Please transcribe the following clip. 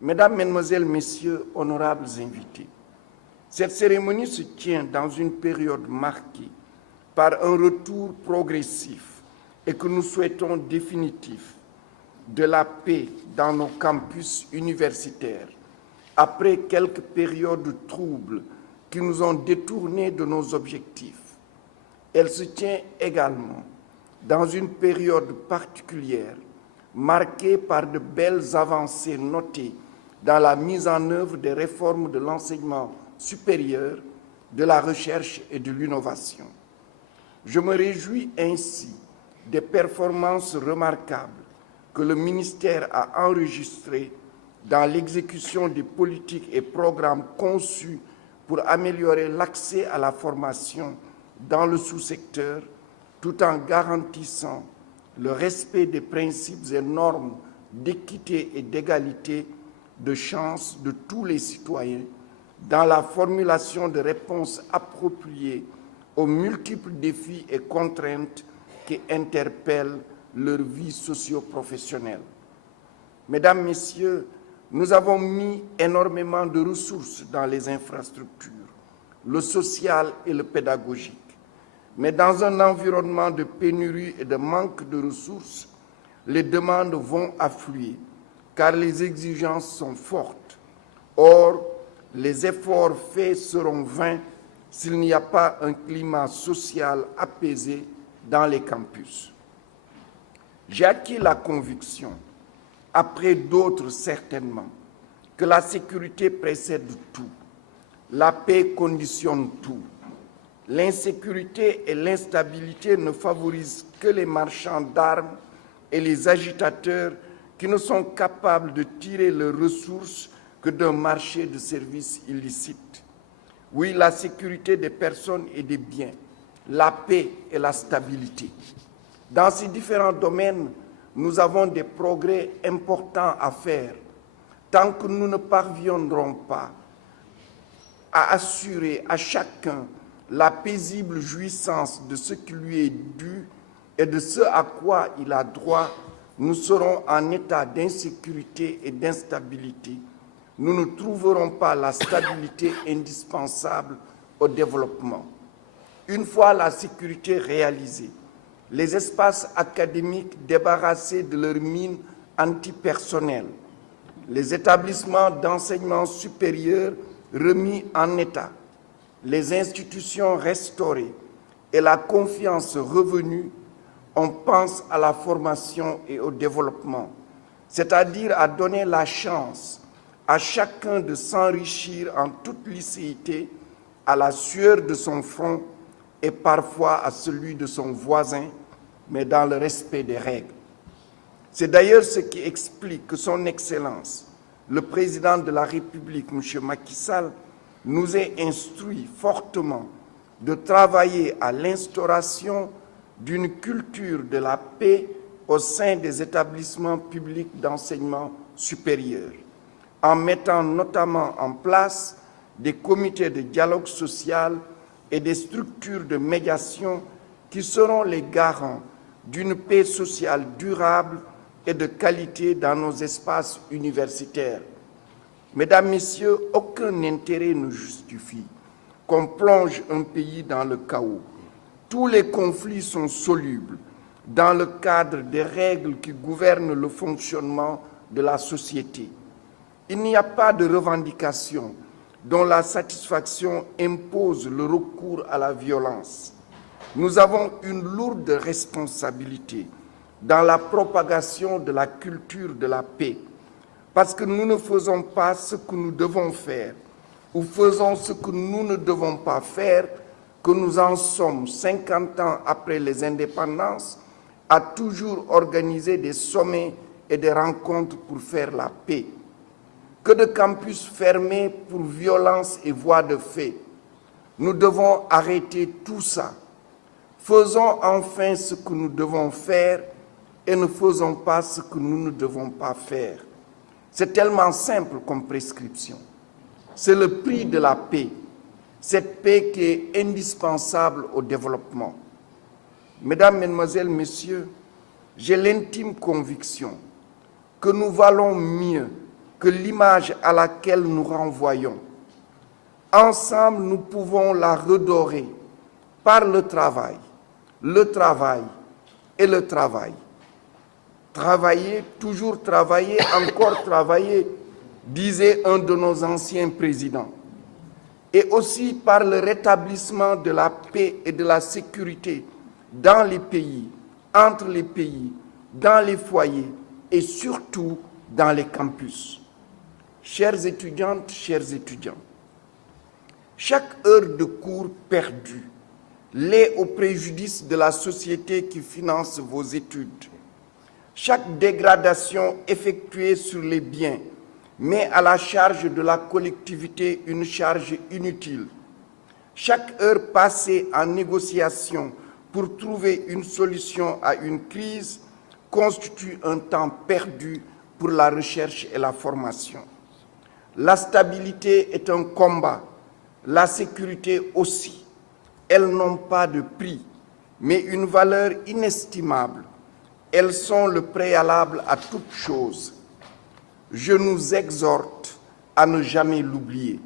Mesdames, Mesdemoiselles, Messieurs, honorables invités, cette cérémonie se tient dans une période marquée par un retour progressif et que nous souhaitons définitif de la paix dans nos campus universitaires, après quelques périodes troubles qui nous ont détournés de nos objectifs. Elle se tient également dans une période particulière, marquée par de belles avancées notées dans la mise en œuvre des réformes de l'enseignement supérieur, de la recherche et de l'innovation. Je me réjouis ainsi des performances remarquables que le ministère a enregistrées dans l'exécution des politiques et programmes conçus pour améliorer l'accès à la formation dans le sous-secteur, tout en garantissant le respect des principes et normes d'équité et d'égalité de chance de tous les citoyens dans la formulation de réponses appropriées aux multiples défis et contraintes qui interpellent leur vie socio-professionnelle. Mesdames, Messieurs, nous avons mis énormément de ressources dans les infrastructures, le social et le pédagogique. Mais dans un environnement de pénurie et de manque de ressources, les demandes vont affluer, car les exigences sont fortes. Or, les efforts faits seront vains s'il n'y a pas un climat social apaisé dans les campus. J'ai acquis la conviction, après d'autres certainement, que la sécurité précède tout, la paix conditionne tout. L'insécurité et l'instabilité ne favorisent que les marchands d'armes et les agitateurs qui ne sont capables de tirer leurs ressources que d'un marché de services illicites. Oui, la sécurité des personnes et des biens, la paix et la stabilité. Dans ces différents domaines, nous avons des progrès importants à faire tant que nous ne parviendrons pas à assurer à chacun la paisible jouissance de ce qui lui est dû et de ce à quoi il a droit. Nous serons en état d'insécurité et d'instabilité. Nous ne trouverons pas la stabilité indispensable au développement. Une fois la sécurité réalisée, les espaces académiques débarrassés de leurs mines antipersonnelles, les établissements d'enseignement supérieur remis en état, les institutions restaurées et la confiance revenue, on pense à la formation et au développement, c'est-à-dire à donner la chance à chacun de s'enrichir en toute licéité à la sueur de son front et parfois à celui de son voisin, mais dans le respect des règles. C'est d'ailleurs ce qui explique que son Excellence, le Président de la République, M. Macky Sall, nous ait instruit fortement de travailler à l'instauration d'une culture de la paix au sein des établissements publics d'enseignement supérieur, en mettant notamment en place des comités de dialogue social et des structures de médiation qui seront les garants d'une paix sociale durable et de qualité dans nos espaces universitaires. Mesdames, Messieurs, aucun intérêt ne justifie qu'on plonge un pays dans le chaos. Tous les conflits sont solubles dans le cadre des règles qui gouvernent le fonctionnement de la société. Il n'y a pas de revendication dont la satisfaction impose le recours à la violence. Nous avons une lourde responsabilité dans la propagation de la culture de la paix, parce que nous ne faisons pas ce que nous devons faire ou faisons ce que nous ne devons pas faire, que nous en sommes, 50 ans après les indépendances, à toujours organiser des sommets et des rencontres pour faire la paix. Que de campus fermés pour violence et voies de fait. Nous devons arrêter tout ça. Faisons enfin ce que nous devons faire et ne faisons pas ce que nous ne devons pas faire. C'est tellement simple comme prescription. C'est le prix de la paix, cette paix qui est indispensable au développement. Mesdames, Mesdemoiselles, Messieurs, j'ai l'intime conviction que nous valons mieux que l'image à laquelle nous renvoyons. Ensemble, nous pouvons la redorer par le travail et le travail. Travailler, toujours travailler, encore travailler, disait un de nos anciens présidents. Et aussi par le rétablissement de la paix et de la sécurité dans les pays, entre les pays, dans les foyers et surtout dans les campus. Chères étudiantes, chers étudiants, chaque heure de cours perdue l'est au préjudice de la société qui finance vos études. Chaque dégradation effectuée sur les biens met à la charge de la collectivité une charge inutile. Chaque heure passée en négociation pour trouver une solution à une crise constitue un temps perdu pour la recherche et la formation. La stabilité est un combat, la sécurité aussi. Elles n'ont pas de prix, mais une valeur inestimable. Elles sont le préalable à toute chose. Je nous exhorte à ne jamais l'oublier.